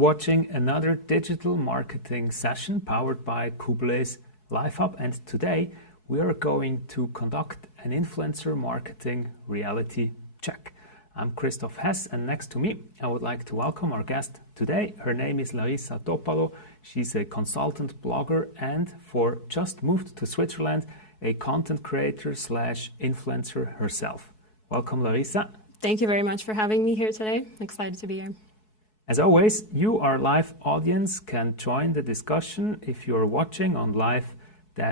watching another digital marketing session powered by Kubelay's Live Hub, and today we are going to conduct an influencer marketing reality check. I'm Christoph Hess, and next to me I would like to welcome our guest today. Her name is Larisa Topalo. She's a consultant blogger and, for just moved to Switzerland, a content creator / influencer herself. Welcome, Larisa. Thank you very much for having me here today. I'm excited to be here. As always, you, our live audience, can join the discussion if you're watching on live-hub.ch.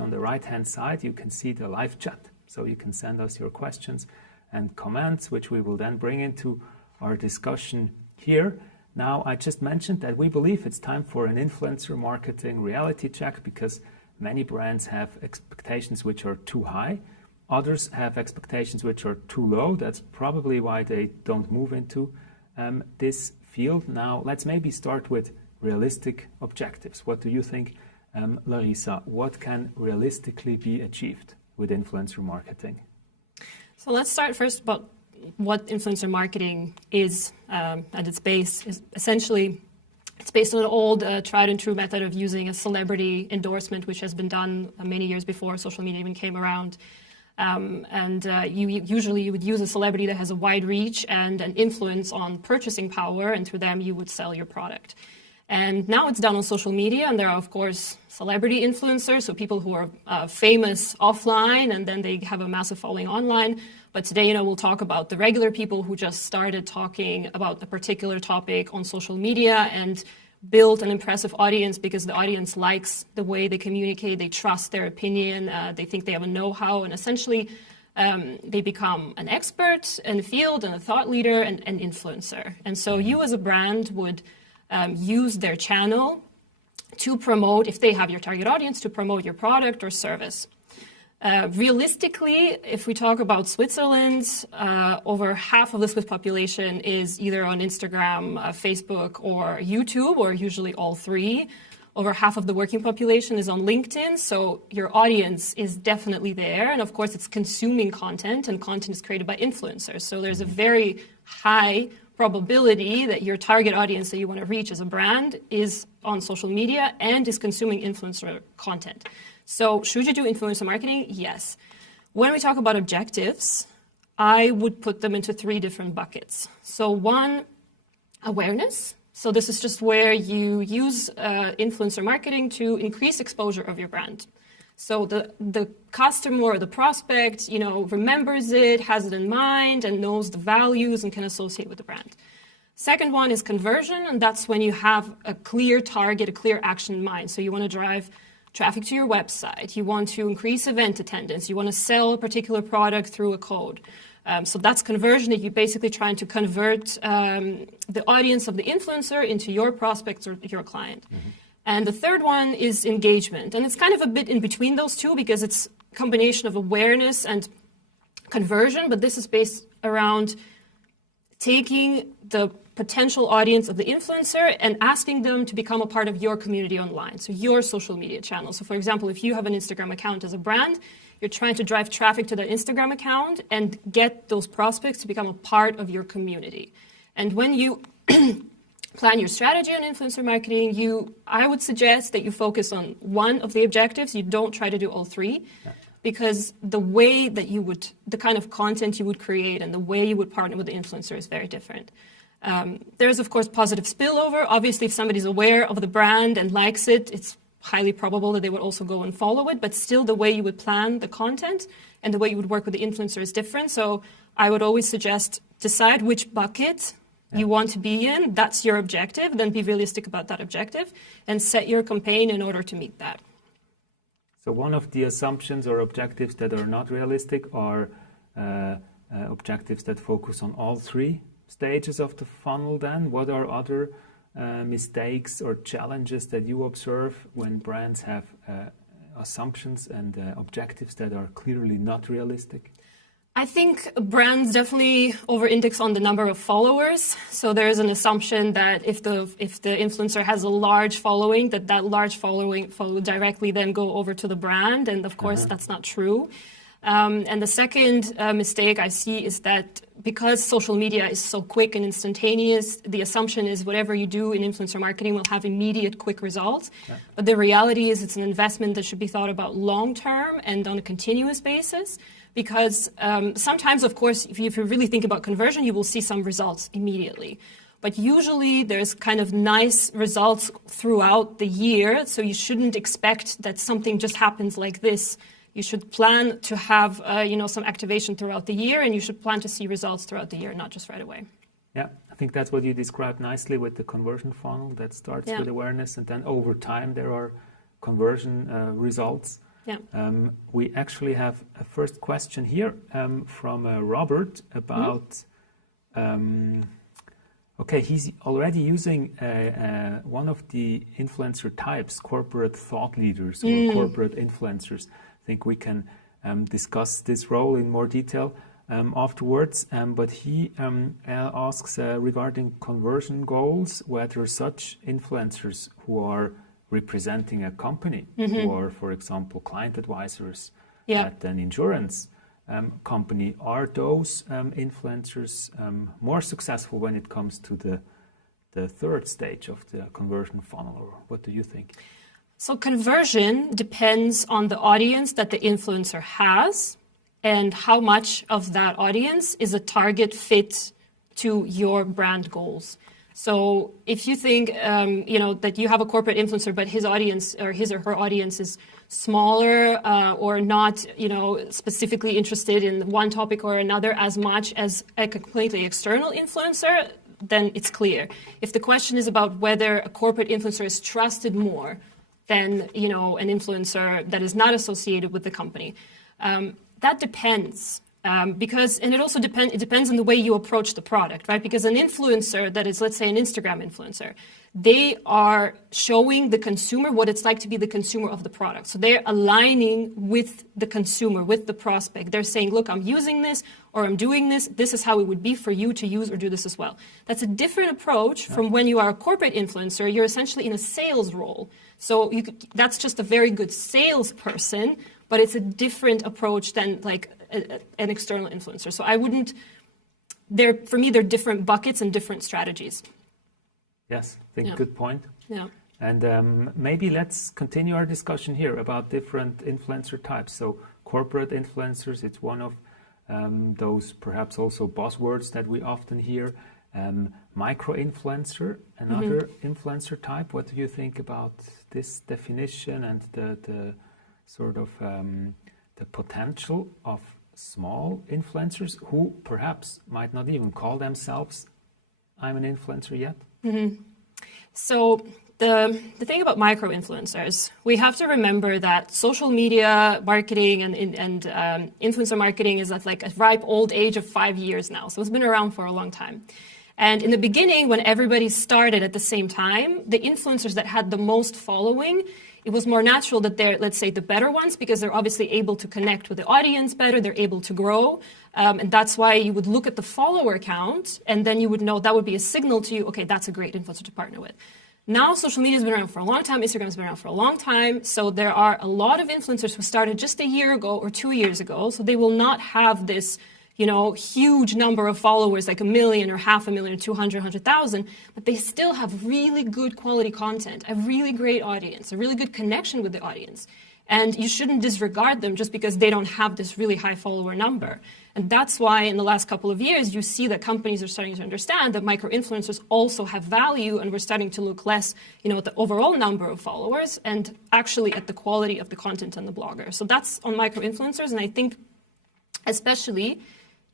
On the right-hand side, you can see the live chat. So you can send us your questions and comments, which we will then bring into our discussion here. Now, I just mentioned that we believe it's time for an influencer marketing reality check because many brands have expectations which are too high. Others have expectations which are too low. That's probably why they don't move into this field. Now, let's maybe start with realistic objectives. What do you think, Larisa? What can realistically be achieved with influencer marketing? So let's start first about what influencer marketing is at its base. Essentially, it's based on an old tried and true method of using a celebrity endorsement, which has been done many years before social media even came around. You would use a celebrity that has a wide reach and an influence on purchasing power, and through them you would sell your product. And now it's done on social media, and there are, of course, celebrity influencers, so people who are famous offline, and then they have a massive following online. But today, we'll talk about the regular people who just started talking about a particular topic on social media and built an impressive audience because the audience likes the way they communicate, they trust their opinion, they think they have a know-how, and essentially they become an expert in the field and a thought leader and an influencer. And so you as a brand would use their channel to promote, if they have your target audience, to promote your product or service. Realistically, if we talk about Switzerland, over half of the Swiss population is either on Instagram, Facebook, or YouTube, or usually all three. Over half of the working population is on LinkedIn, so your audience is definitely there. And of course, it's consuming content, and content is created by influencers. So there's a very high probability that your target audience that you want to reach as a brand is on social media and is consuming influencer content. So should you do influencer marketing? Yes. When we talk about objectives, I would put them into three different buckets. So one, awareness. So this is just where you use influencer marketing to increase exposure of your brand. So the customer or the prospect, remembers it, has it in mind, and knows the values and can associate with the brand. Second one is conversion, and that's when you have a clear target, a clear action in mind. So you want to drive traffic to your website, you want to increase event attendance, you want to sell a particular product through a code. So that's conversion, that you're basically trying to convert the audience of the influencer into your prospects or your client. Mm-hmm. And the third one is engagement. And it's kind of a bit in between those two because it's a combination of awareness and conversion, but this is based around taking the potential audience of the influencer and asking them to become a part of your community online, so your social media channel. So for example, if you have an Instagram account as a brand, you're trying to drive traffic to that Instagram account and get those prospects to become a part of your community. And when you plan your strategy on influencer marketing, I would suggest that you focus on one of the objectives. You don't try to do all three. Yeah. Because the way that the kind of content you would create and the way you would partner with the influencer is very different. There's, of course, positive spillover. Obviously, if somebody's aware of the brand and likes it, it's highly probable that they would also go and follow it. But still, the way you would plan the content and the way you would work with the influencer is different. So I would always suggest decide which bucket you want to be in. That's your objective. Then be realistic about that objective and set your campaign in order to meet that. So one of the assumptions or objectives that are not realistic are objectives that focus on all three stages of the funnel then. What are other mistakes or challenges that you observe when brands have assumptions and objectives that are clearly not realistic? I think brands definitely over-index on the number of followers. So there's an assumption that if the influencer has a large following, that large following will directly then go over to the brand. And of course, that's not true. And the second mistake I see is that because social media is so quick and instantaneous, the assumption is whatever you do in influencer marketing will have immediate, quick results. Yeah. But the reality is it's an investment that should be thought about long-term and on a continuous basis. Because sometimes, of course, if you really think about conversion, you will see some results immediately. But usually there's kind of nice results throughout the year, so you shouldn't expect that something just happens like this. You should plan to have some activation throughout the year, and you should plan to see results throughout the year, not just right away. Yeah, I think that's what you described nicely with the conversion funnel that starts with awareness, and then over time there are conversion results. Yeah. We actually have a first question here from Robert about... Okay, he's already using one of the influencer types, corporate thought leaders or corporate influencers. I think we can discuss this role in more detail afterwards. But he asks regarding conversion goals, whether such influencers who are representing a company, who are, for example, client advisors at an insurance company, are those influencers more successful when it comes to the third stage of the conversion funnel, or what do you think? So conversion depends on the audience that the influencer has and how much of that audience is a target fit to your brand goals. So if you think, that you have a corporate influencer, but his audience or his or her audience is smaller or not, specifically interested in one topic or another as much as a completely external influencer, then it's clear. If the question is about whether a corporate influencer is trusted more than, an influencer that is not associated with the company, that depends. Because it depends on the way you approach the product, right? Because an influencer that is, let's say, an Instagram influencer, they are showing the consumer what it's like to be the consumer of the product. So they're aligning with the consumer, with the prospect. They're saying, look, I'm using this or I'm doing this. This is how it would be for you to use or do this as well. That's a different approach from when you are a corporate influencer. You're essentially in a sales role. So that's just a very good salesperson, but it's a different approach than like an external influencer. So for me, they're different buckets and different strategies. Yes, I think good point. Yeah. And maybe let's continue our discussion here about different influencer types. So corporate influencers, it's one of those perhaps also buzzwords that we often hear. Micro-influencer, another influencer type. What do you think about this definition and the sort of the potential of small influencers who perhaps might not even call themselves I'm an influencer yet? So the thing about micro-influencers, we have to remember that social media marketing and influencer marketing is at like a ripe old age of 5 years now. So it's been around for a long time. And in the beginning, when everybody started at the same time, the influencers that had the most following, it was more natural that they're, let's say, the better ones, because they're obviously able to connect with the audience better, they're able to grow. And that's why you would look at the follower count, and then you would know that would be a signal to you, okay, that's a great influencer to partner with. Now, social media has been around for a long time, Instagram has been around for a long time, so there are a lot of influencers who started just a year ago or 2 years ago, so they will not have this huge number of followers, like 1 million or 500,000, 200, 100,000, but they still have really good quality content, a really great audience, a really good connection with the audience. And you shouldn't disregard them just because they don't have this really high follower number. And that's why in the last couple of years, you see that companies are starting to understand that micro-influencers also have value, and we're starting to look less, at the overall number of followers and actually at the quality of the content and the blogger. So that's on micro-influencers, and I think especially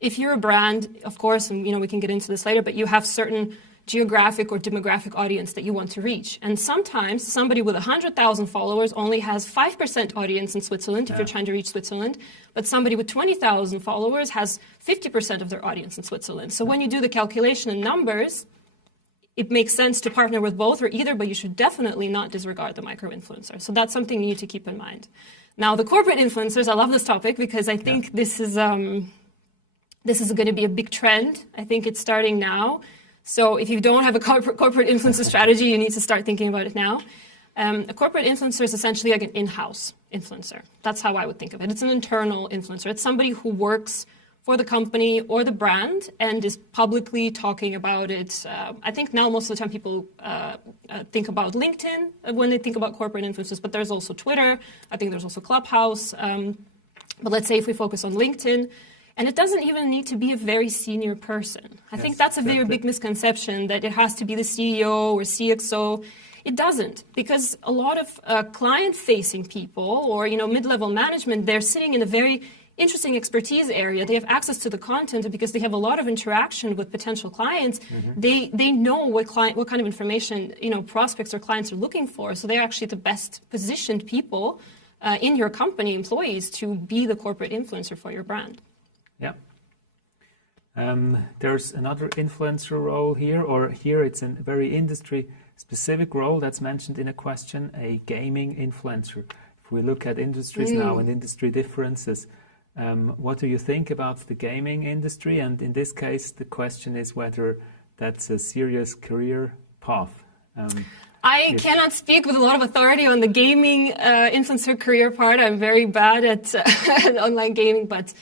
if you're a brand, of course, and we can get into this later, but you have certain geographic or demographic audience that you want to reach. And sometimes somebody with 100,000 followers only has 5% audience in Switzerland if you're trying to reach Switzerland, but somebody with 20,000 followers has 50% of their audience in Switzerland. So when you do the calculation in numbers, it makes sense to partner with both or either, but you should definitely not disregard the micro-influencer. So that's something you need to keep in mind. Now, the corporate influencers, I love this topic because I think this is going to be a big trend. I think it's starting now. So if you don't have a corporate influencer strategy, you need to start thinking about it now. A corporate influencer is essentially like an in-house influencer. That's how I would think of it. It's an internal influencer. It's somebody who works for the company or the brand and is publicly talking about it. I think now most of the time people think about LinkedIn when they think about corporate influencers, but there's also Twitter. I think there's also Clubhouse. But let's say if we focus on LinkedIn, and it doesn't even need to be a very senior person. I think that's a very big misconception that it has to be the CEO or CXO. It doesn't, because a lot of client-facing people or mid-level management, they're sitting in a very interesting expertise area. They have access to the content, and because they have a lot of interaction with potential clients, they know what kind of information prospects or clients are looking for. So they're actually the best positioned people in your company, employees, to be the corporate influencer for your brand. Yeah. There's another influencer role here, or here it's a very industry-specific role that's mentioned in a question, a gaming influencer. If we look at industries now and industry differences, what do you think about the gaming industry? And in this case, the question is whether that's a serious career path. I cannot speak with a lot of authority on the gaming influencer career part. I'm very bad at online gaming, but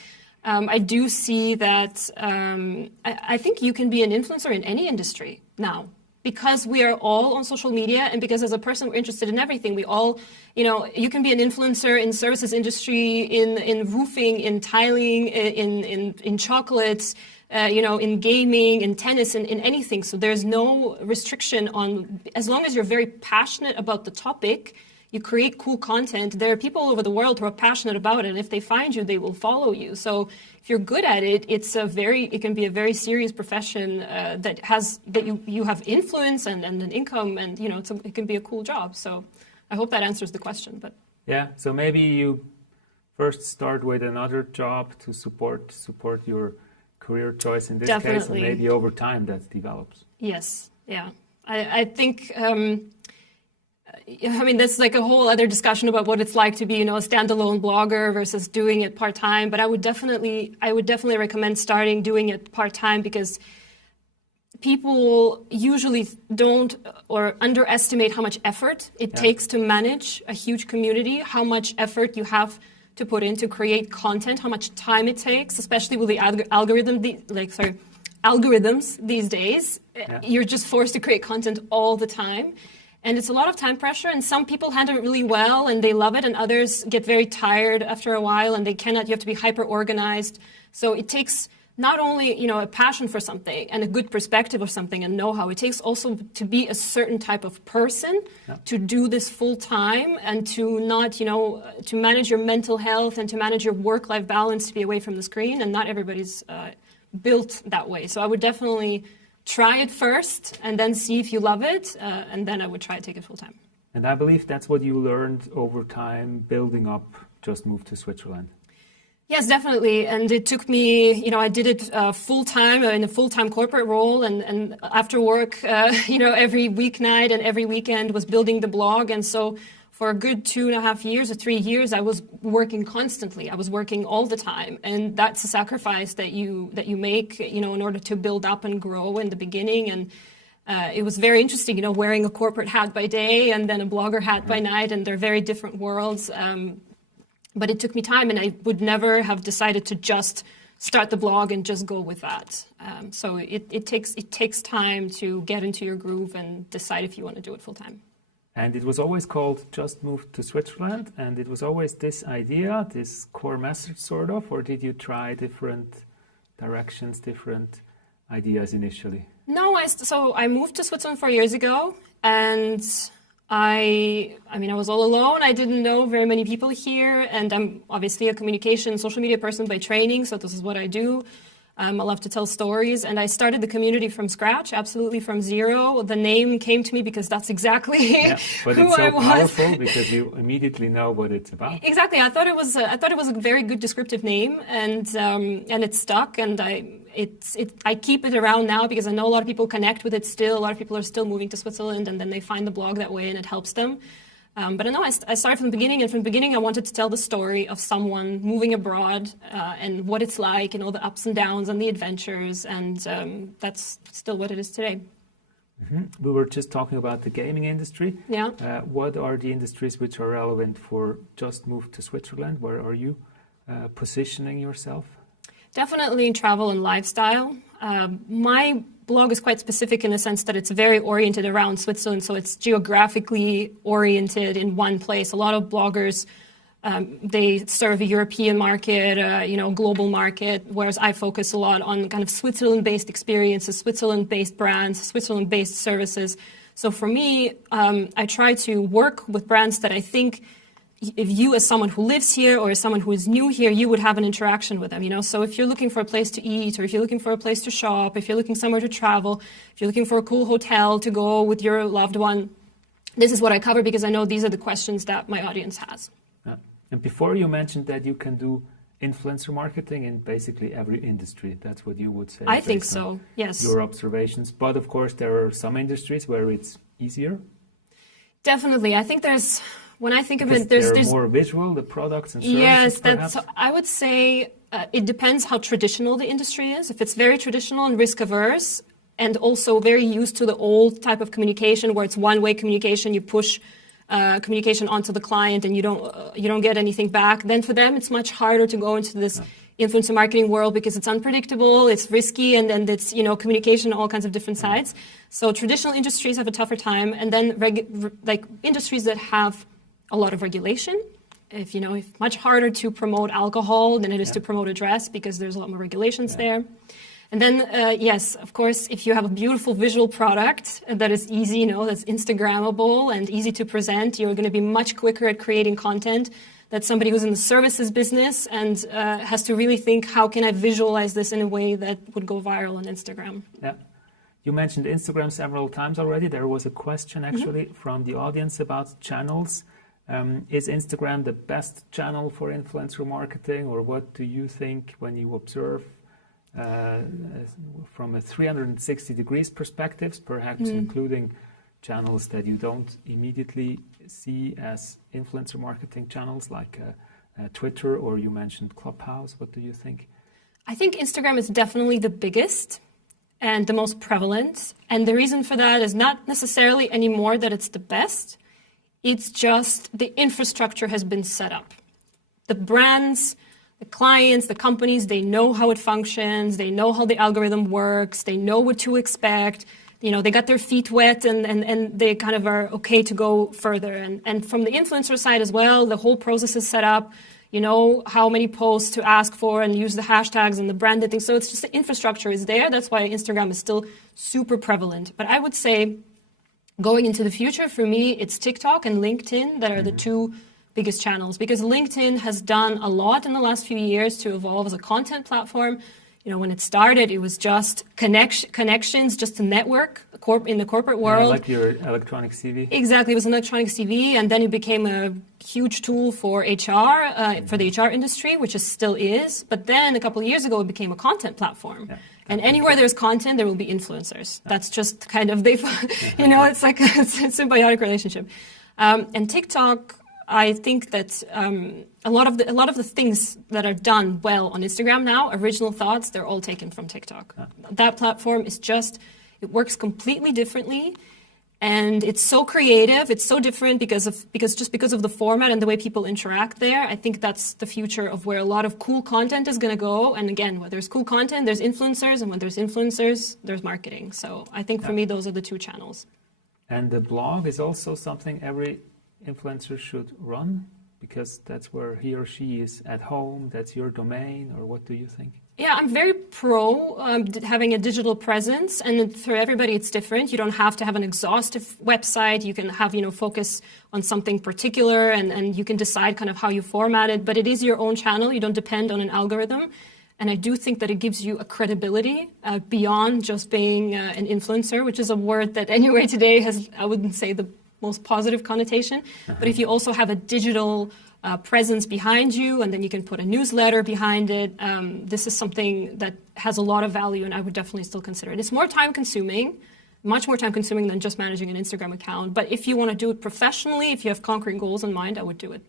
I do see that I think you can be an influencer in any industry now, because we are all on social media, and because as a person we're interested in everything. We all, you can be an influencer in services industry, in roofing, in tiling, in chocolates, in gaming, in tennis, in anything. So there's no restriction on, as long as you're very passionate about the topic, you create cool content. There are people all over the world who are passionate about it, and if they find you, they will follow you. So if you're good at it, it can be a very serious profession that you have influence and an income, and it can be a cool job. So I hope that answers the question. But yeah, so maybe you first start with another job to support your career choice in this case, and maybe over time that develops. Yes, yeah, I think. That's like a whole other discussion about what it's like to be, a standalone blogger versus doing it part-time. But I would definitely recommend starting doing it part-time, because people usually don't or underestimate how much effort it takes to manage a huge community, how much effort you have to put in to create content, how much time it takes, especially with the algorithms these days. Yeah. You're just forced to create content all the time. And it's a lot of time pressure, and some people handle it really well and they love it, and others get very tired after a while and you have to be hyper organized. So it takes not only, a passion for something and a good perspective of something and know-how, it takes also to be a certain type of person to do this full time, and to not, to manage your mental health and to manage your work-life balance, to be away from the screen. And not everybody's built that way. So I would definitely try it first and then see if you love it, and then I would try to take it full time. And I believe that's what you learned over time building up Just Move to Switzerland. Yes, definitely. And it took me, I did it full time in a full-time corporate role, and after work, every weeknight and every weekend was building the blog. And so for a good 2.5 years or 3 years, I was working constantly. I was working all the time, and that's a sacrifice that you make, in order to build up and grow in the beginning. And it was very interesting, wearing a corporate hat by day and then a blogger hat by night, and they're very different worlds. But it took me time, and I would never have decided to just start the blog and just go with that. So it takes time to get into your groove and decide if you want to do it full time. And it was always called Just Move to Switzerland, and it was always this idea, this core message sort of, or did you try different directions, different ideas initially? No, so I moved to Switzerland 4 years ago, and I was all alone. I didn't know very many people here, and I'm obviously a communication, social media person by training, so this is what I do. I love to tell stories, and I started the community from scratch, absolutely from zero. The name came to me because that's exactly but who it's so I was. Powerful because you immediately know what it's about. Exactly, I thought it was a very good descriptive name, and it stuck, and I keep it around now because I know a lot of people connect with it still. A lot of people are still moving to Switzerland, and then they find the blog that way, and it helps them. But I know I started from the beginning, and from the beginning I wanted to tell the story of someone moving abroad and what it's like, and all the ups and downs and the adventures, and that's still what it is today. We were just talking about the gaming industry. Yeah. What are the industries which are relevant for Just Move to Switzerland? Where are you positioning yourself? Definitely travel and lifestyle. My blog is quite specific in the sense that it's very oriented around Switzerland, so it's geographically oriented in one place. A lot of bloggers, they serve a European market, global market, whereas I focus a lot on kind of Switzerland-based experiences, Switzerland-based brands, Switzerland-based services. So for me, I try to work with brands that I think if you as someone who lives here or as someone who is new here, you would have an interaction with them, So if you're looking for a place to eat, or if you're looking for a place to shop, if you're looking somewhere to travel, if you're looking for a cool hotel to go with your loved one, this is what I cover because I know these are the questions that my audience has. And before you mentioned that you can do influencer marketing in basically every industry. That's what you would say. I think so, yes. Your observations. But of course, there are some industries where it's easier. Definitely. I think when I think of it, there's more visual, the products and services. Yes, I would say it depends how traditional the industry is. If it's very traditional and risk averse, and also very used to the old type of communication where it's one-way communication, you push communication onto the client and you don't get anything back, then for them it's much harder to go into this influencer marketing world because it's unpredictable, it's risky, and then it's communication on all kinds of different sides. So traditional industries have a tougher time, and then like industries that have a lot of regulation. If much harder to promote alcohol than it is to promote a dress because there's a lot more regulations there. And then, yes, of course, if you have a beautiful visual product that is easy, that's Instagrammable and easy to present, you're going to be much quicker at creating content than somebody who's in the services business and has to really think, how can I visualize this in a way that would go viral on Instagram? Yeah. You mentioned Instagram several times already. There was a question actually from the audience about channels. Is Instagram the best channel for influencer marketing, or what do you think when you observe from a 360 degrees perspectives, perhaps including channels that you don't immediately see as influencer marketing channels like Twitter, or you mentioned Clubhouse? What do you think? I think Instagram is definitely the biggest and the most prevalent. And the reason for that is not necessarily anymore that it's the best. It's just the infrastructure has been set up. The brands, the clients, the companies, they know how it functions. They know how the algorithm works. They know what to expect. They got their feet wet and they kind of are okay to go further. And from the influencer side as well, the whole process is set up. You know how many posts to ask for and use the hashtags and the branded thing. So it's just the infrastructure is there. That's why Instagram is still super prevalent. But I would say going into the future, for me, it's TikTok and LinkedIn that are the two biggest channels, because LinkedIn has done a lot in the last few years to evolve as a content platform. When it started, it was just connections, just to network in the corporate world. Like your electronic CV. Exactly, it was an electronic CV, and then it became a huge tool for HR, for the HR industry, which it still is. But then a couple of years ago, it became a content platform. Yeah. And anywhere there's content, there will be influencers. That's just kind of, it's like a symbiotic relationship. And TikTok, I think that a lot of the things that are done well on Instagram now, original thoughts, they're all taken from TikTok. That platform is it works completely differently, and it's so creative, it's so different because of the format and the way people interact there. I think that's the future of where a lot of cool content is going to go. And again, when there's cool content, there's influencers, and when there's influencers, there's marketing. So I think for me, those are the two channels. And the blog is also something every influencer should run, because that's where he or she is at home, that's your domain, or what do you think? Yeah, I'm very pro having a digital presence, and for everybody it's different. You don't have to have an exhaustive website. You can have, focus on something particular, and you can decide kind of how you format it, but it is your own channel. You don't depend on an algorithm. And I do think that it gives you a credibility beyond just being an influencer, which is a word that anyway today has, I wouldn't say the most positive connotation. But if you also have a digital presence behind you, and then you can put a newsletter behind it, this is something that has a lot of value, and I would definitely still consider it. It's more time consuming, much more time consuming than just managing an Instagram account. But if you want to do it professionally, if you have concrete goals in mind, I would do it.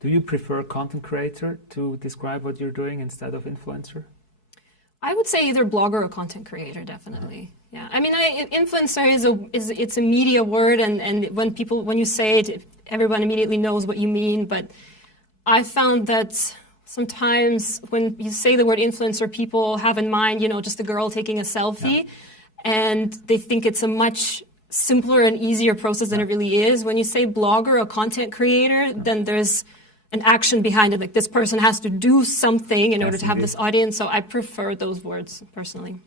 Do you prefer content creator to describe what you're doing instead of influencer? I would say either blogger or content creator, definitely. Yeah, I mean, influencer it's a media word, and when you say it, everyone immediately knows what you mean. But I found that sometimes when you say the word influencer, people have in mind, just a girl taking a selfie, and they think it's a much simpler and easier process than it really is. When you say blogger or content creator, then there's an action behind it. Like this person has to do something in order to have this audience. So I prefer those words personally.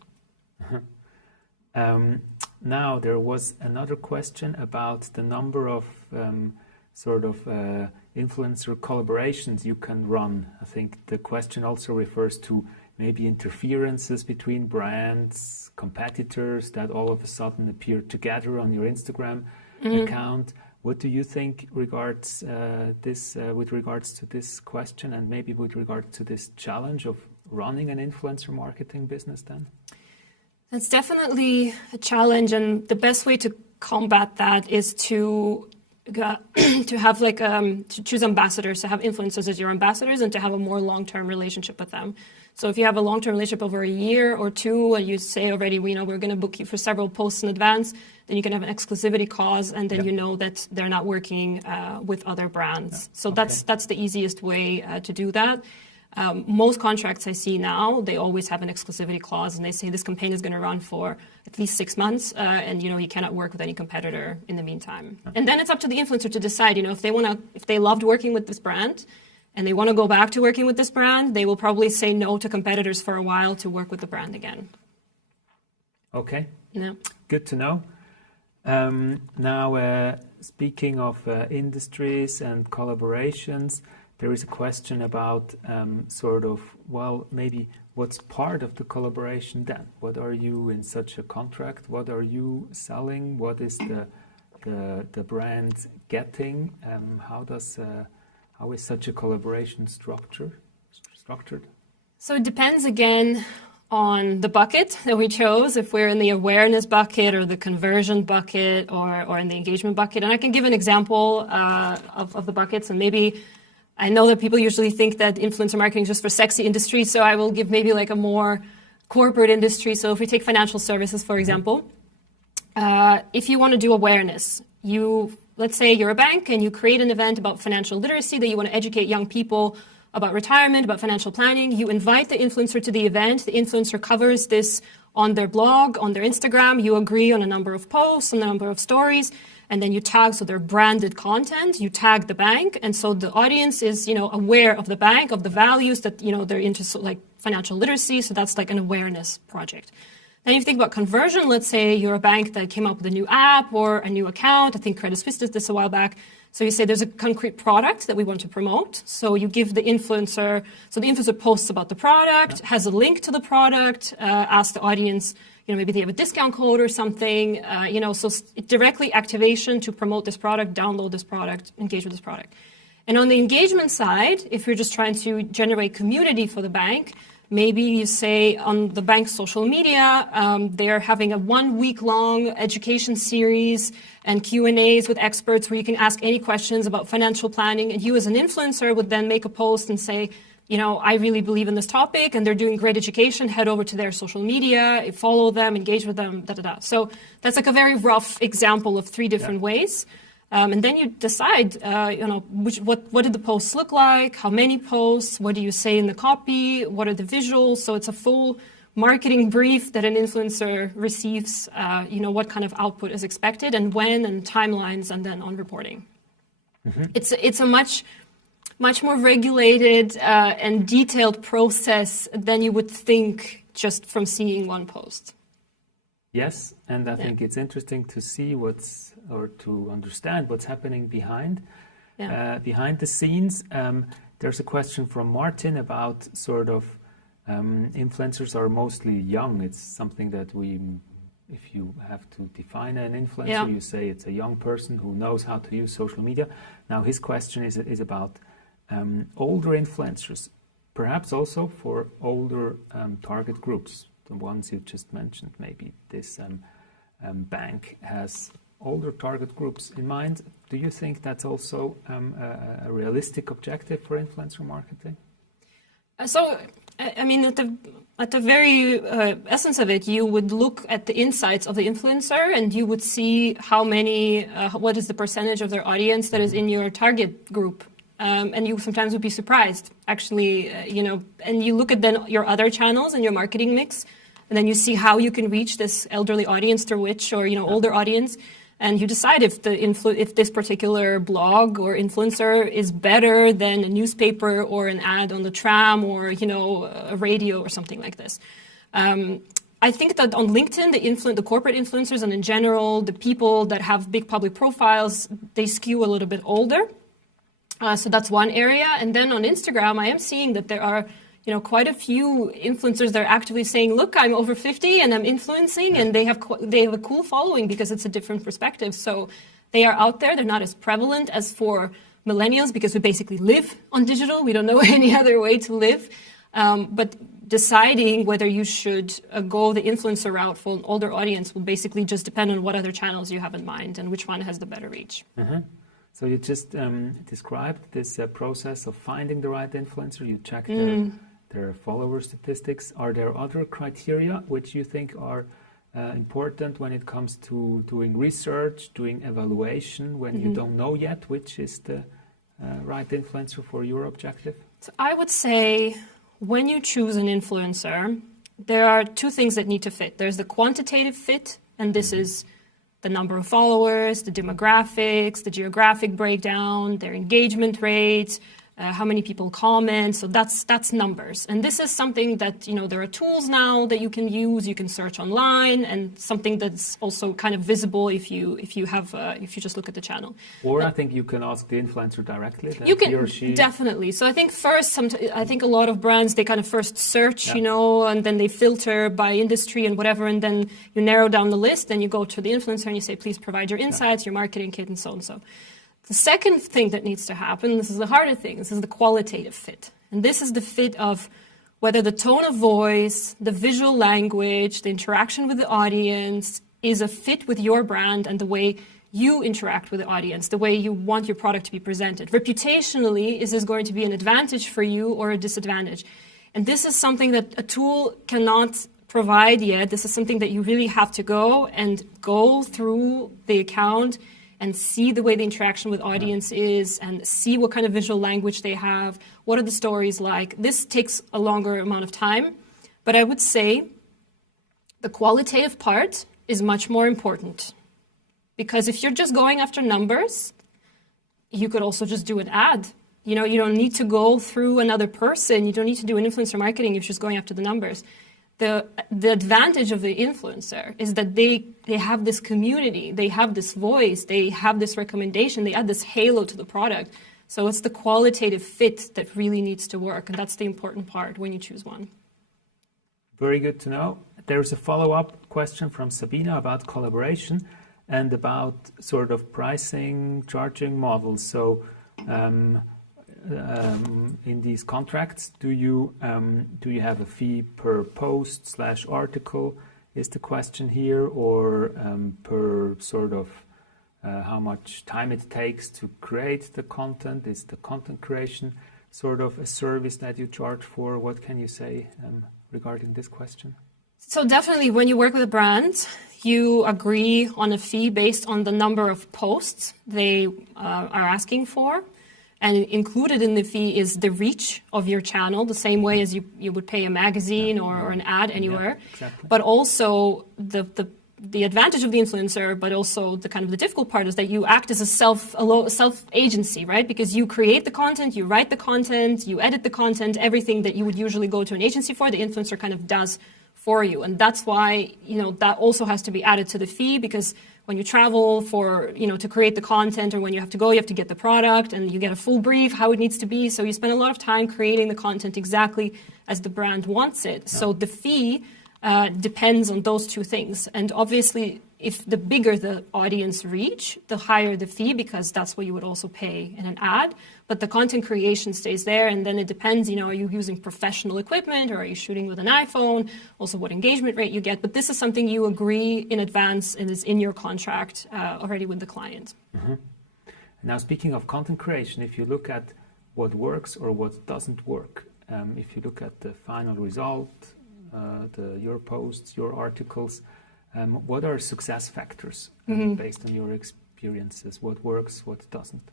Now, there was another question about the number of influencer collaborations you can run. I think the question also refers to maybe interferences between brands, competitors that all of a sudden appear together on your Instagram account. What do you think regards with regards to this question, and maybe with regard to this challenge of running an influencer marketing business then? That's definitely a challenge, and the best way to combat that is to have to choose ambassadors, to have influencers as your ambassadors, and to have a more long-term relationship with them. So if you have a long-term relationship over a year or two, and you say already, we're going to book you for several posts in advance, then you can have an exclusivity clause, and then you know that they're not working with other brands. So that's the easiest way to do that. Most contracts I see now, they always have an exclusivity clause, and they say this campaign is going to run for at least 6 months, and you cannot work with any competitor in the meantime. And then it's up to the influencer to decide, if they loved working with this brand and they want to go back to working with this brand, they will probably say no to competitors for a while to work with the brand again. Okay. Yeah. Good to know. Now, speaking of industries and collaborations, there is a question about maybe what's part of the collaboration then? What are you in such a contract? What are you selling? What is the brand getting? How is such a collaboration structured? So it depends again on the bucket that we chose, if we're in the awareness bucket or the conversion bucket or in the engagement bucket. And I can give an example of the buckets, and maybe I know that people usually think that influencer marketing is just for sexy industries, so I will give maybe a more corporate industry. So if we take financial services, for example, if you want to do awareness, let's say you're a bank and you create an event about financial literacy that you want to educate young people about retirement, about financial planning. You invite the influencer to the event. The influencer covers this on their blog, on their Instagram. You agree on a number of posts, on a number of stories, and then you tag, so they're branded content. You tag the bank, and so the audience is, aware of the bank, of the values that, they're into, like financial literacy. So that's like an awareness project. Then if you think about conversion, let's say you're a bank that came up with a new app or a new account. I think Credit Suisse did this a while back. So you say there's a concrete product that we want to promote. So you give the influencer, so the influencer posts about the product, has a link to the product, asks the audience, maybe they have a discount code or something, so directly activation to promote this product, download this product, engage with this product. And on the engagement side, if you're just trying to generate community for the bank, maybe you say on the bank's social media, they're having a 1 week long education series and Q&As with experts where you can ask any questions about financial planning. And you as an influencer would then make a post and say, I really believe in this topic and they're doing great education. Head over to their social media, follow them, engage with them, So that's like a very rough example of 3 different ways. And then you decide, what did the posts look like? How many posts? What do you say in the copy? What are the visuals? So it's a full marketing brief that an influencer receives, what kind of output is expected and when, and timelines, and then on reporting. Mm-hmm. It's a much more regulated and detailed process than you would think just from seeing one post. Yes, and I think it's interesting to see to understand what's happening behind the scenes. There's a question from Martin about influencers are mostly young. It's something that if you have to define an influencer, you say it's a young person who knows how to use social media. Now his question is about older influencers, perhaps also for older target groups. The ones you just mentioned, maybe this bank has older target groups in mind. Do you think that's also a realistic objective for influencer marketing? So I mean, at the very essence of it, you would look at the insights of the influencer and you would see how many, what is the percentage of their audience that is in your target group. And you sometimes would be surprised, actually, and you look at then your other channels and your marketing mix, and then you see how you can reach this elderly audience through which, or, older audience. And you decide if if this particular blog or influencer is better than a newspaper or an ad on the tram or, a radio or something like this. I think that on LinkedIn, the corporate influencers and in general, the people that have big public profiles, they skew a little bit older. So that's one area. And then on Instagram, I am seeing that there are quite a few influencers that are actively saying, look, I'm over 50 and I'm influencing, and they have a cool following because it's a different perspective. So they are out there. They're not as prevalent as for millennials because we basically live on digital. We don't know any other way to live. But deciding whether you should go the influencer route for an older audience will basically just depend on what other channels you have in mind and which one has the better reach. Mm-hmm. So you just described this process of finding the right influencer. You check their follower statistics. Are there other criteria which you think are important when it comes to doing research, doing evaluation, when you don't know yet which is the right influencer for your objective? So I would say when you choose an influencer, there are two things that need to fit. There's the quantitative fit, and this is the number of followers, the demographics, the geographic breakdown, their engagement rates, how many people comment. So that's numbers. And this is something that, there are tools now that you can use. You can search online, and something that's also kind of visible if you just look at the channel. Or I think you can ask the influencer directly. You can, he or she... definitely. So I think I think a lot of brands, they kind of first search, and then they filter by industry and whatever, and then you narrow down the list, and you go to the influencer and you say, please provide your insights, your marketing kit, and so on and so. The second thing that needs to happen, this is the harder thing, this is the qualitative fit. And this is the fit of whether the tone of voice, the visual language, the interaction with the audience is a fit with your brand and the way you interact with the audience, the way you want your product to be presented. Reputationally, is this going to be an advantage for you or a disadvantage? And this is something that a tool cannot provide yet. This is something that you really have to go through the account and see the way the interaction with audience is, and see what kind of visual language they have, what are the stories like. This takes a longer amount of time, but I would say the qualitative part is much more important. Because if you're just going after numbers, you could also just do an ad. You don't need to go through another person. You don't need to do an influencer marketing if you're just going after the numbers. The advantage of the influencer is that they have this community, they have this voice, they have this recommendation, they add this halo to the product. So it's the qualitative fit that really needs to work, and that's the important part when you choose one. Very good to know. There's a follow-up question from Sabina about collaboration and about sort of pricing, charging models. So in these contracts, do you have a fee per post / article is the question here, or per sort of how much time it takes to create the content? Is the content creation sort of a service that you charge for? What can you say regarding this question? So definitely when you work with a brand, you agree on a fee based on the number of posts they are asking for. And included in the fee is the reach of your channel, the same way as you would pay a magazine or an ad anywhere. Yeah, exactly. But also the advantage of the influencer, but also the kind of the difficult part is that you act as a self-agency, right? Because you create the content, you write the content, you edit the content, everything that you would usually go to an agency for, the influencer kind of does for you. And that's why, that also has to be added to the fee, because when you travel to create the content, or when you have to get the product and you get a full brief, how it needs to be. So you spend a lot of time creating the content exactly as the brand wants it. Yeah. So the fee depends on those two things. And obviously, if the bigger the audience reach, the higher the fee, because that's what you would also pay in an ad. But the content creation stays there, and then it depends, are you using professional equipment, or are you shooting with an iPhone? Also what engagement rate you get. But this is something you agree in advance and is in your contract already with the client. Mm-hmm. Now, speaking of content creation, if you look at what works or what doesn't work, if you look at the final result, your posts, your articles, what are success factors based on your experiences? What works, what doesn't?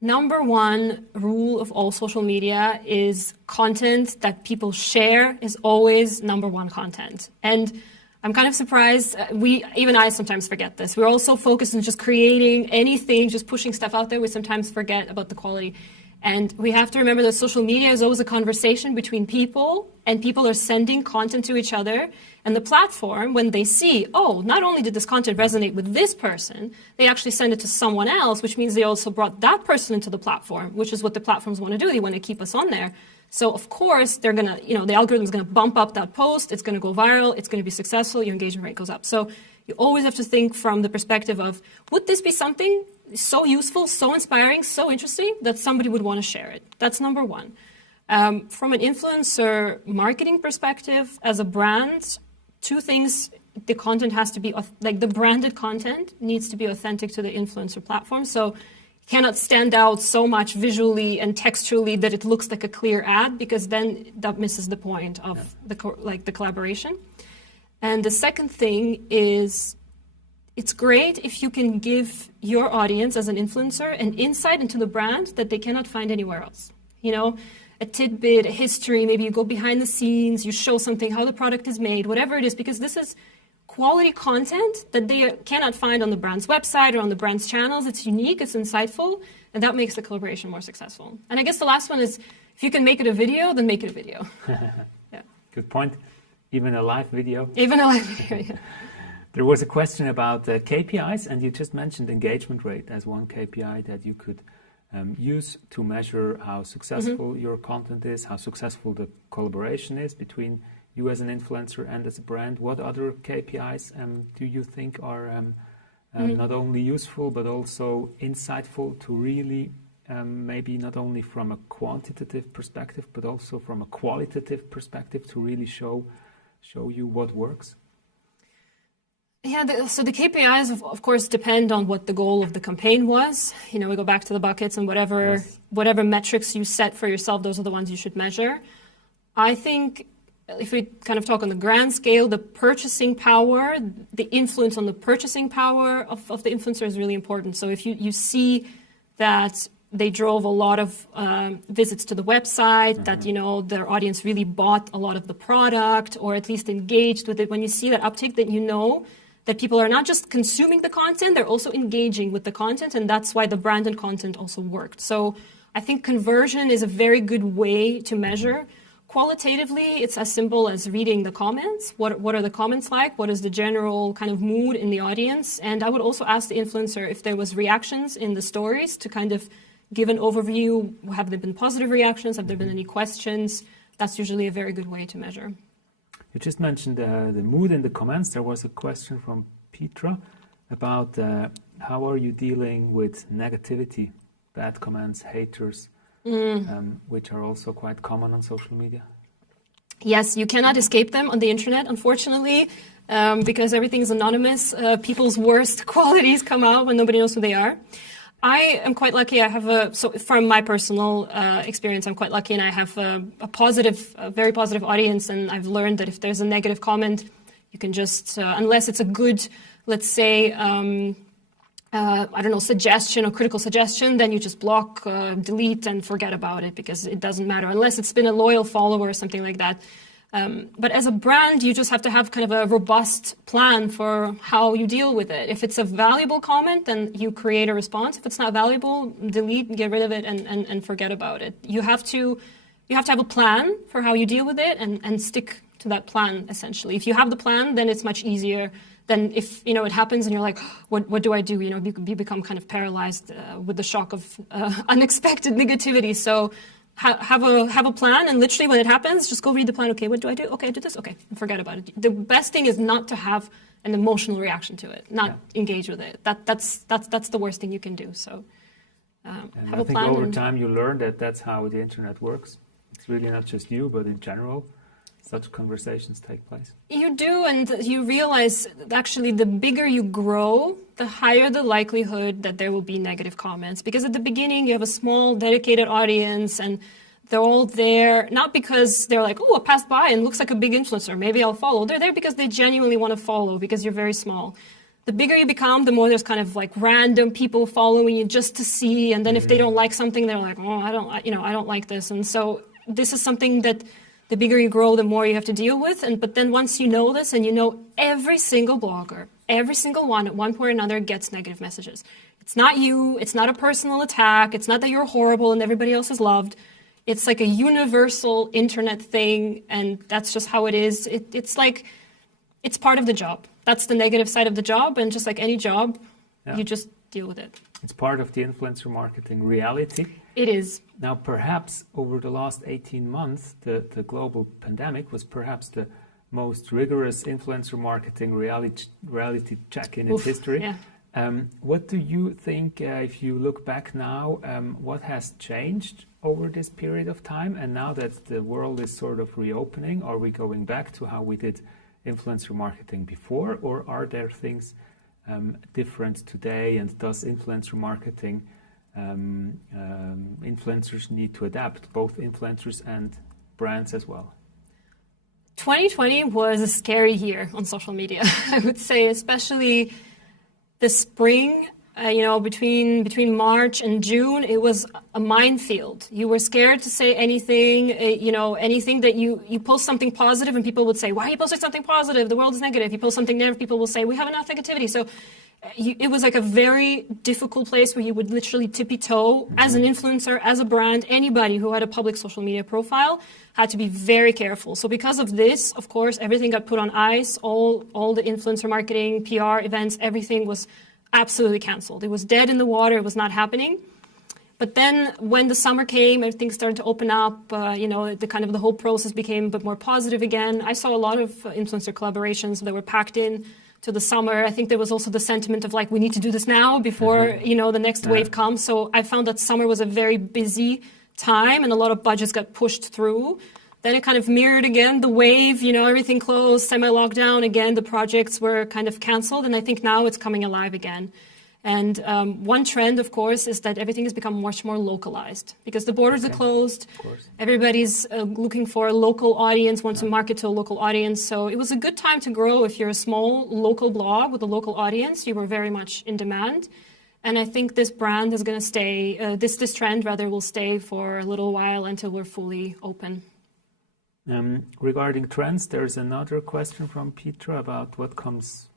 Number one rule of all social media is content that people share is always number one content. And I'm kind of surprised, even I sometimes forget this. We're also focused on just creating anything, just pushing stuff out there. We sometimes forget about the quality. And we have to remember that social media is always a conversation between people, and people are sending content to each other. And the platform, when they see, oh, not only did this content resonate with this person, they actually send it to someone else, which means they also brought that person into the platform, which is what the platforms want to do. They want to keep us on there. So of course, they're going to, the algorithm is going to bump up that post. It's going to go viral. It's going to be successful. Your engagement rate goes up. So you always have to think from the perspective of, would this be something so useful, so inspiring, so interesting that somebody would want to share it? That's number one. From an influencer marketing perspective, as a brand, two things: the content has to be, like the branded content needs to be authentic to the influencer platform. So cannot stand out so much visually and textually that it looks like a clear ad, because then that misses the point of the collaboration. And the second thing is, it's great if you can give your audience as an influencer an insight into the brand that they cannot find anywhere else. A tidbit, a history, maybe you go behind the scenes, you show something, how the product is made, whatever it is, because this is quality content that they cannot find on the brand's website or on the brand's channels. It's unique, it's insightful, and that makes the collaboration more successful. And I guess the last one is, if you can make it a video, then make it a video. Yeah. Good point. Even a live video. Even a live video, yeah. There was a question about KPIs, and you just mentioned engagement rate as one KPI that you could use to measure how successful your content is, how successful the collaboration is between you as an influencer and as a brand. What other KPIs do you think are not only useful but also insightful to really maybe not only from a quantitative perspective but also from a qualitative perspective to really show you what works? Yeah, so the KPIs, of course, depend on what the goal of the campaign was. We go back to the buckets, and whatever metrics you set for yourself, those are the ones you should measure. I think if we kind of talk on the grand scale, the purchasing power, the influence on the purchasing power of the influencer is really important. So if you see that they drove a lot of visits to the website, that their audience really bought a lot of the product, or at least engaged with it, when you see that uptick, then you know that people are not just consuming the content, they're also engaging with the content, and that's why the branded content also worked. So I think conversion is a very good way to measure. Qualitatively, it's as simple as reading the comments. What are the comments like? What is the general kind of mood in the audience? And I would also ask the influencer if there was reactions in the stories to kind of give an overview. Have there been positive reactions? Have there been any questions? That's usually a very good way to measure. You just mentioned the mood in the comments. There was a question from Petra about how are you dealing with negativity, bad comments, haters, which are also quite common on social media. Yes, you cannot escape them on the internet, unfortunately, because everything is anonymous. People's worst qualities come out when nobody knows who they are. I am quite lucky. So from my personal experience, I'm quite lucky, and I have a very positive audience. And I've learned that if there's a negative comment, you can just, unless it's a good, let's say, suggestion or critical suggestion, then you just block, delete, and forget about it, because it doesn't matter unless it's been a loyal follower or something like that. But as a brand, you just have to have kind of a robust plan for how you deal with it. If it's a valuable comment, then you create a response. If it's not valuable, delete and get rid of it and forget about it. You have to have a plan for how you deal with it and stick to that plan, essentially. If you have the plan, then it's much easier than if it happens and you're like, what do I do? You become kind of paralyzed with the shock of unexpected negativity. So have a plan, and literally when it happens, just go read the plan. Okay, what do I do? Okay, I do this. Okay, and forget about it. The best thing is not to have an emotional reaction to it, not engage with it. That's the worst thing you can do. So have a plan. I think over time you learn that that's how the internet works. It's really not just you, but in general, such conversations take place. You do, and you realize that actually the bigger you grow, the higher the likelihood that there will be negative comments. Because at the beginning, you have a small, dedicated audience, and They're all there, not because they're like, oh, I passed by and looks like a big influencer, maybe I'll follow. They're there because they genuinely want to follow, because you're very small. The bigger you become, the more there's kind of like random people following you just to see. And then if they don't like something, they're like, oh, I don't like this. And so this is something that the bigger you grow, the more you have to deal with. But then once you know this, and you know every single blogger, every single one at one point or another gets negative messages. It's not you. It's not a personal attack. It's not that you're horrible and everybody else is loved. It's like a universal internet thing, and that's just how it is. It's like, it's part of the job. That's the negative side of the job, and just like any job, you just deal with it. It's part of the influencer marketing reality. It is. Now, perhaps over the last 18 months, the global pandemic was perhaps the most rigorous influencer marketing reality check in its history. Yeah. What do you think, if you look back now, what has changed over this period of time? And now that the world is sort of reopening, are we going back to how we did influencer marketing before, or are there things different today? And does influencer marketing, influencers need to adapt, both influencers and brands as well? 2020 was a scary year on social media, I would say, especially the spring, between March and June. It was a minefield. You were scared to say anything, anything that you post something positive and people would say, why are you posting something positive? The world is negative. You post something negative, people will say, we have enough negativity. So it was like a very difficult place where you would literally tippy-toe as an influencer, as a brand. Anybody who had a public social media profile had to be very careful. So because of this, of course, everything got put on ice. All the influencer marketing, PR events, everything was absolutely canceled. It was dead in the water. It was not happening. But then when the summer came, everything started to open up. The whole process became a bit more positive again. I saw a lot of influencer collaborations that were packed in to the summer. I think there was also the sentiment of like, we need to do this now before, the next wave comes. So I found that summer was a very busy time and a lot of budgets got pushed through. Then it kind of mirrored again the wave, everything closed, semi-lockdown again, the projects were kind of canceled. And I think now it's coming alive again. And one trend, of course, is that everything has become much more localized because the borders are closed. Of course. Everybody's looking for a local audience, wants to market to a local audience. So it was a good time to grow. If you're a small local blog with a local audience, you were very much in demand. And I think this brand is going to stay, this trend rather will stay for a little while until we're fully open. Regarding trends, there's another question from Petra about what comes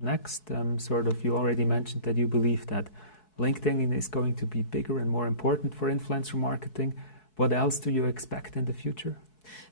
next. You already mentioned that you believe that LinkedIn is going to be bigger and more important for influencer marketing. What else do you expect in the future?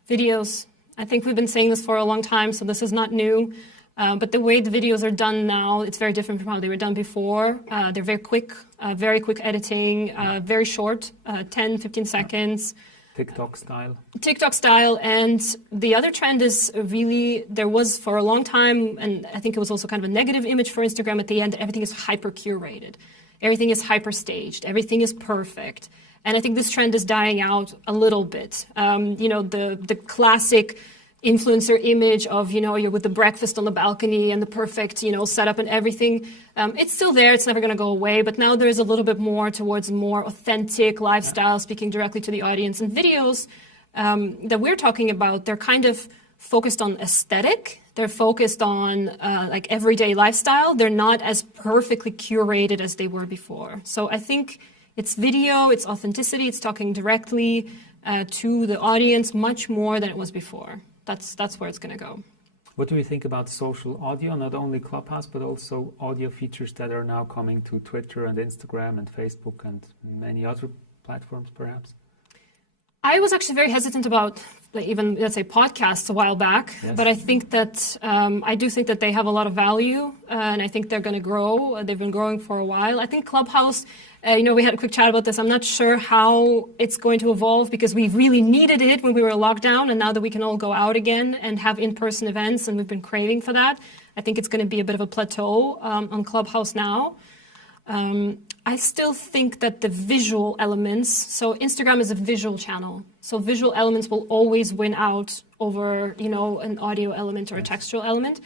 Videos. I think we've been saying this for a long time, so this is not new. But the way the videos are done now, it's very different from how they were done before. They're very quick editing, very short, 10, 15 seconds. TikTok style. And the other trend is really, there was for a long time, and I think it was also kind of a negative image for Instagram at the end, that everything is hyper curated. Everything is hyper staged. Everything is perfect. And I think this trend is dying out a little bit. The classic influencer image of, you're with the breakfast on the balcony and the perfect, setup and everything. It's still there. It's never going to go away. But now there's a little bit more towards more authentic lifestyle, speaking directly to the audience. And videos that we're talking about, they're kind of focused on aesthetic. They're focused on like everyday lifestyle. They're not as perfectly curated as they were before. So I think it's video, it's authenticity, it's talking directly to the audience much more than it was before. That's where it's going to go. What do you think about social audio, not only Clubhouse, but also audio features that are now coming to Twitter and Instagram and Facebook and many other platforms, perhaps? I was actually very hesitant about even, let's say, podcasts a while back, but I think that I do think that they have a lot of value, and I think they're going to grow. They've been growing for a while. I think Clubhouse, we had a quick chat about this. I'm not sure how it's going to evolve because we really needed it when we were locked down, and now that we can all go out again and have in-person events, and we've been craving for that, I think it's going to be a bit of a plateau on Clubhouse now. I still think that the visual elements, so Instagram is a visual channel, so visual elements will always win out over, an audio element or a textual element.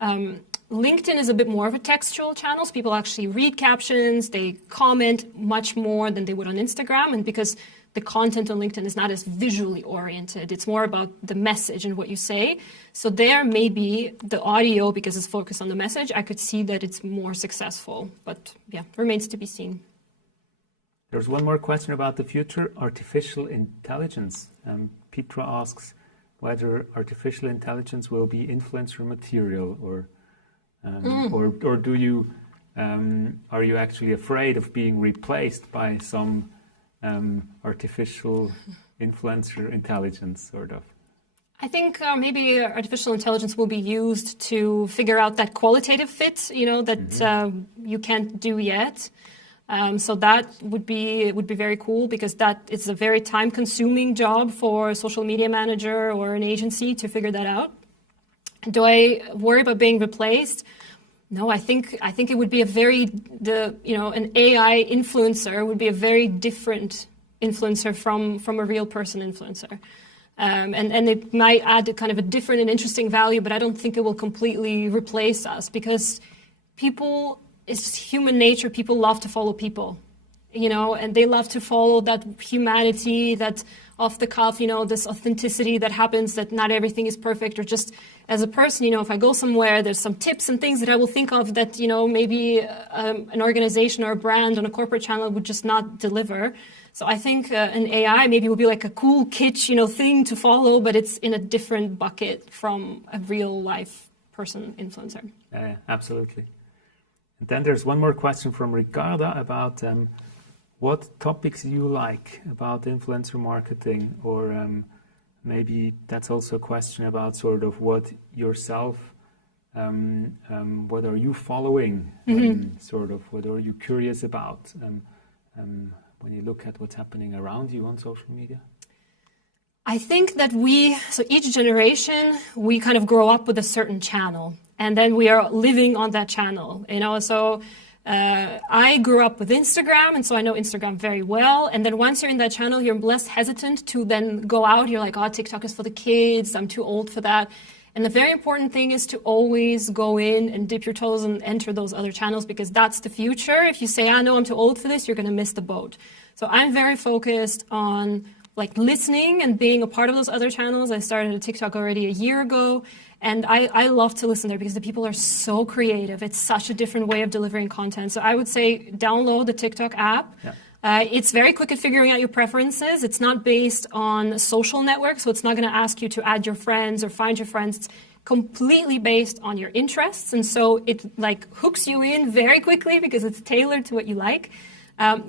LinkedIn is a bit more of a textual channel, so people actually read captions, they comment much more than they would on Instagram, and because the content on LinkedIn is not as visually oriented. It's more about the message and what you say. So there maybe the audio, because it's focused on the message, I could see that it's more successful. But yeah, remains to be seen. There's one more question about the future, artificial intelligence. Petra asks whether artificial intelligence will be influencer material, or do you are you actually afraid of being replaced by some artificial influencer intelligence, sort of? I think maybe artificial intelligence will be used to figure out that qualitative fit, that you can't do yet. So that would be very cool, because that is a very time-consuming job for a social media manager or an agency to figure that out. Do I worry about being replaced? No, I think it would be an AI influencer would be a very different influencer from a real person influencer. And it might add kind of a different and interesting value, but I don't think it will completely replace us, because it's human nature. People love to follow people, and they love to follow that humanity, that off the cuff, this authenticity that happens, that not everything is perfect, or just as a person, if I go somewhere, there's some tips and things that I will think of that, maybe an organization or a brand on a corporate channel would just not deliver. So I think an AI maybe will be like a cool kitsch, thing to follow, but it's in a different bucket from a real life person influencer. Absolutely. And then there's one more question from Ricarda about what topics you like about influencer marketing, or maybe that's also a question about sort of what yourself, what are you following, sort of what are you curious about when you look at what's happening around you on social media? I think that so each generation, we kind of grow up with a certain channel, and then we are living on that channel, so I grew up with Instagram, and so I know Instagram very well. And then once you're in that channel, you're less hesitant to then go out. You're like, oh, TikTok is for the kids. I'm too old for that. And the very important thing is to always go in and dip your toes and enter those other channels, because that's the future. If you say, no, I'm too old for this, you're going to miss the boat. So I'm very focused on listening and being a part of those other channels. I started a TikTok already a year ago. And I love to listen there, because the people are so creative. It's such a different way of delivering content. So I would say download the TikTok app. Yeah. It's very quick at figuring out your preferences. It's not based on social networks, so it's not going to ask you to add your friends or find your friends. It's completely based on your interests. And so it hooks you in very quickly, because it's tailored to what you like.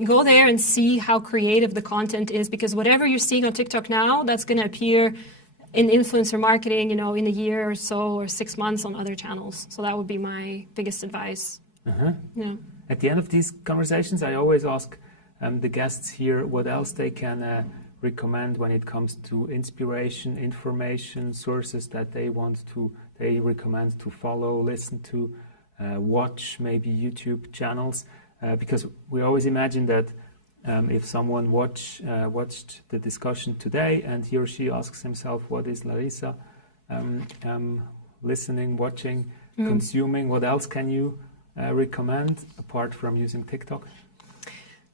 Go there and see how creative the content is, because whatever you're seeing on TikTok now, that's going to appear in influencer marketing, in a year or so, or 6 months on other channels. So that would be my biggest advice. Yeah. At the end of these conversations, I always ask the guests here what else they can recommend when it comes to inspiration, information, sources that they recommend to follow, listen to, watch, maybe YouTube channels, because we always imagine that if someone watched the discussion today and he or she asks himself, what is Larisa listening, watching, consuming, what else can you recommend apart from using TikTok?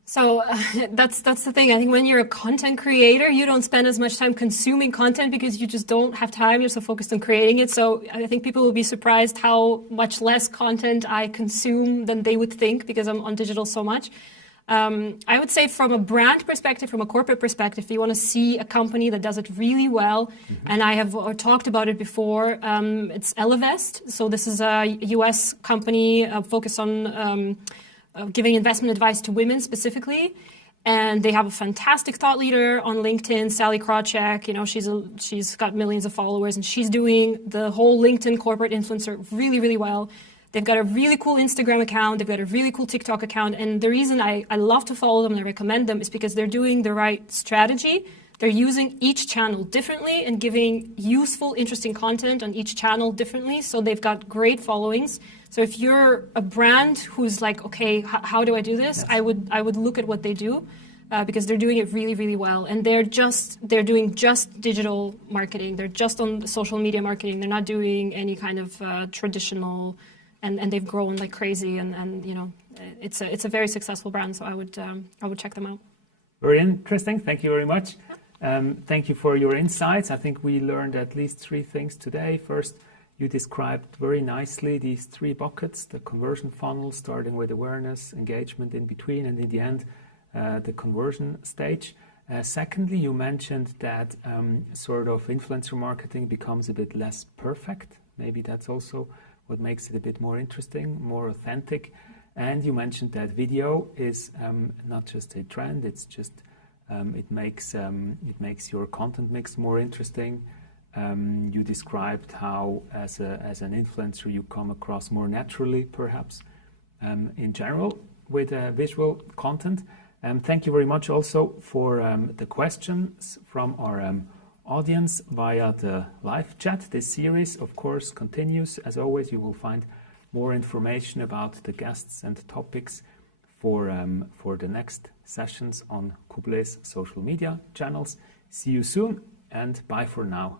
So that's the thing. I think when you're a content creator, you don't spend as much time consuming content, because you just don't have time. You're so focused on creating it. So I think people will be surprised how much less content I consume than they would think, because I'm on digital so much. I would say from a brand perspective, from a corporate perspective, if you want to see a company that does it really well, and I have talked about it before, it's Ellevest. So this is a US company focused on giving investment advice to women specifically. And they have a fantastic thought leader on LinkedIn, Sally Krawcheck. She's got millions of followers, and she's doing the whole LinkedIn corporate influencer really, really well. They've got a really cool Instagram account. They've got a really cool TikTok account. And the reason I love to follow them and I recommend them is because they're doing the right strategy. They're using each channel differently and giving useful, interesting content on each channel differently. So they've got great followings. So if you're a brand who's like, okay, how do I do this? Yes. I would look at what they do. Because they're doing it really, really well. And they're doing just digital marketing. They're just on social media marketing. They're not doing any kind of traditional, and they've grown like crazy. And it's a very successful brand. So I would check them out. Very interesting. Thank you very much. Thank you for your insights. I think we learned at least 3 things today. First, you described very nicely these 3 buckets, the conversion funnel, starting with awareness, engagement in between, and in the end, the conversion stage. Secondly, you mentioned that sort of influencer marketing becomes a bit less perfect. Maybe that's also what makes it a bit more interesting, more authentic. And you mentioned that video is not just a trend, it's just it makes your content mix more interesting. You described how as an influencer you come across more naturally, perhaps, in general with visual content. Thank you very much also for the questions from our audience via the live chat. This series, of course, continues. As always, you will find more information about the guests and topics for the next sessions on Kuble's social media channels. See you soon, and bye for now.